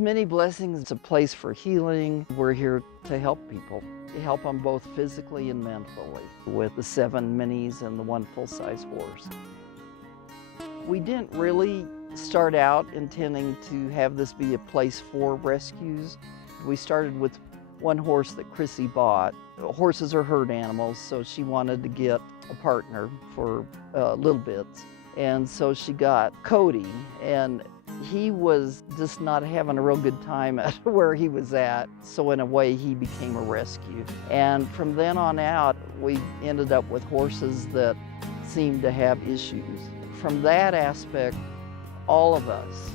Mini Blessings is a place for healing. We're here to help people. We help them both physically and mentally with the 7 minis and the 1 full-size horse. We didn't really start out intending to have this be a place for rescues. We started with 1 horse that Crissey bought. Horses are herd animals, so she wanted to get a partner for little bits. And so she got Cody, and he was just not having a real good time at where he was at. So in a way, he became a rescue. And from then on out, we ended up with horses that seemed to have issues. From that aspect, all of us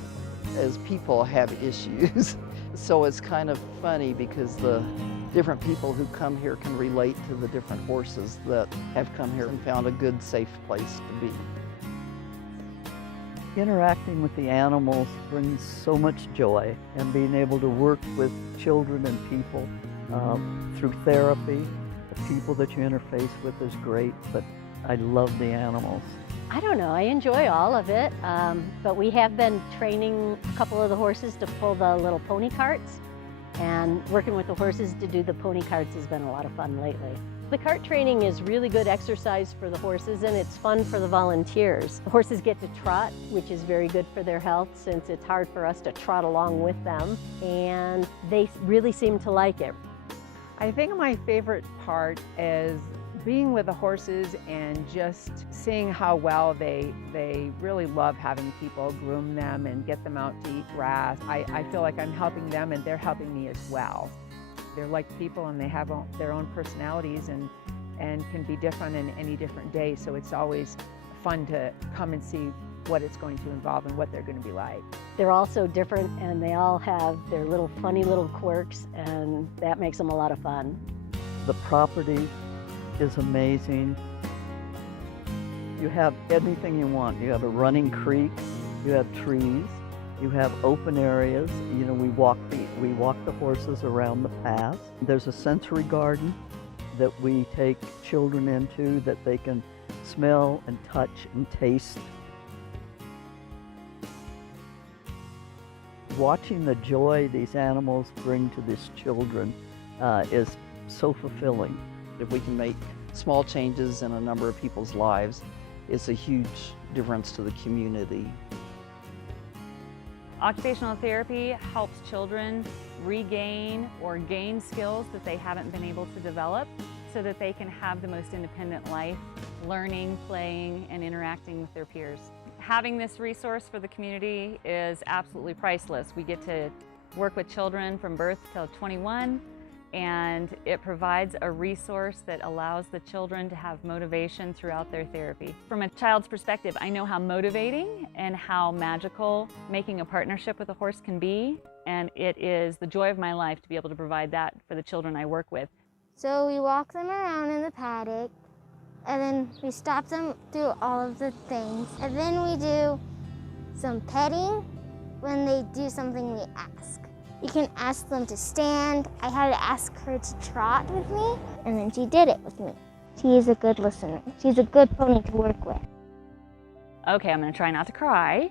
as people have issues. So it's kind of funny because the different people who come here can relate to the different horses that have come here and found a good, safe place to be. Interacting with the animals brings so much joy, and being able to work with children and people through therapy, the people that you interface with is great, but I love the animals. I don't know, I enjoy all of it, but we have been training a couple of the horses to pull the little pony carts, and working with the horses to do the pony carts has been a lot of fun lately. The cart training is really good exercise for the horses, and it's fun for the volunteers. The horses get to trot, which is very good for their health since it's hard for us to trot along with them, and they really seem to like it. I think my favorite part is being with the horses and just seeing how well they really love having people groom them and get them out to eat grass. I feel like I'm helping them and they're helping me as well. They're like people, and they have their own personalities and can be different in any different day. So it's always fun to come and see what it's going to involve and what they're going to be like. They're all so different, and they all have their little funny little quirks, and that makes them a lot of fun. The property is amazing. You have anything you want. You have a running creek, you have trees, you have open areas. You know, we walk the horses around the path. There's a sensory garden that we take children into that they can smell and touch and taste. Watching the joy these animals bring to these children is so fulfilling. If we can make small changes in a number of people's lives, it's a huge difference to the community. Occupational therapy helps children regain or gain skills that they haven't been able to develop so that they can have the most independent life, learning, playing, and interacting with their peers. Having this resource for the community is absolutely priceless. We get to work with children from birth till 21, and it provides a resource that allows the children to have motivation throughout their therapy. From a child's perspective, I know how motivating and how magical making a partnership with a horse can be, and it is the joy of my life to be able to provide that for the children I work with. So we walk them around in the paddock, and then we stop them through all of the things, and then we do some petting when they do something we ask. You can ask them to stand. I had to ask her to trot with me, and then she did it with me. She is a good listener. She's a good pony to work with. Okay, I'm gonna try not to cry.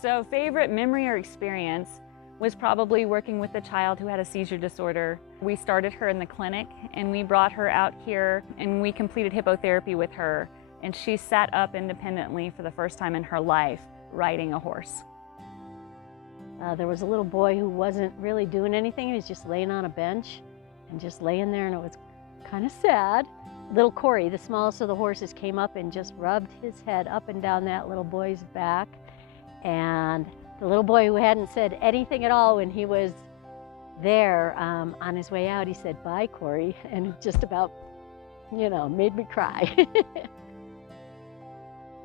So favorite memory or experience was probably working with a child who had a seizure disorder. We started her in the clinic, and we brought her out here, and we completed hippotherapy with her, and she sat up independently for the first time in her life riding a horse. There was a little boy who wasn't really doing anything. He was just laying on a bench and just laying there, and it was kind of sad. Little Corey, the smallest of the horses, came up and just rubbed his head up and down that little boy's back. And the little boy, who hadn't said anything at all when he was there, on his way out, he said, "Bye, Corey," and it just about, made me cry.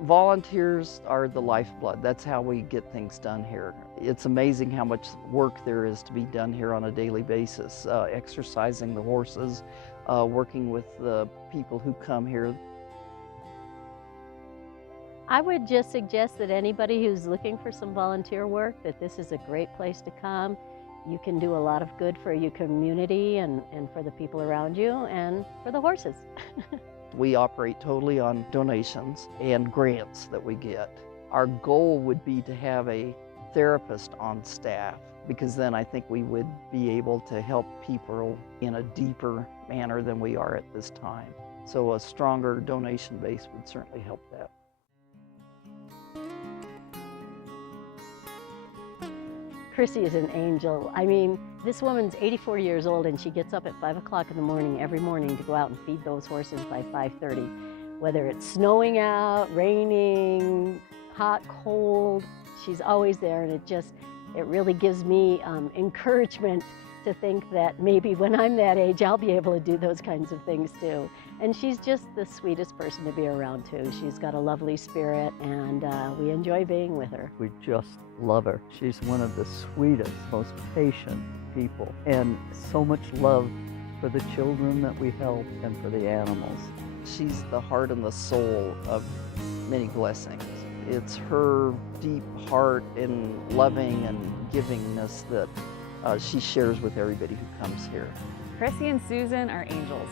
Volunteers are the lifeblood. That's how we get things done here. It's amazing how much work there is to be done here on a daily basis, exercising the horses, working with the people who come here. I would just suggest that anybody who's looking for some volunteer work, that this is a great place to come. You can do a lot of good for your community and for the people around you and for the horses. We operate totally on donations and grants that we get. Our goal would be to have a therapist on staff, because then I think we would be able to help people in a deeper manner than we are at this time. So a stronger donation base would certainly help that. Crissey is an angel. I mean, this woman's 84 years old and she gets up at 5 o'clock in the morning every morning to go out and feed those horses by 5:30. Whether it's snowing out, raining, hot, cold, she's always there, and it really gives me encouragement to think that maybe when I'm that age, I'll be able to do those kinds of things too. And she's just the sweetest person to be around too. She's got a lovely spirit, and we enjoy being with her. We just love her. She's one of the sweetest, most patient people, and so much love for the children that we help and for the animals. She's the heart and the soul of Mini Blessings. It's her deep heart in loving and givingness that she shares with everybody who comes here. Crissey and Susan are angels,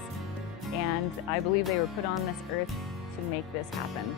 and I believe they were put on this earth to make this happen.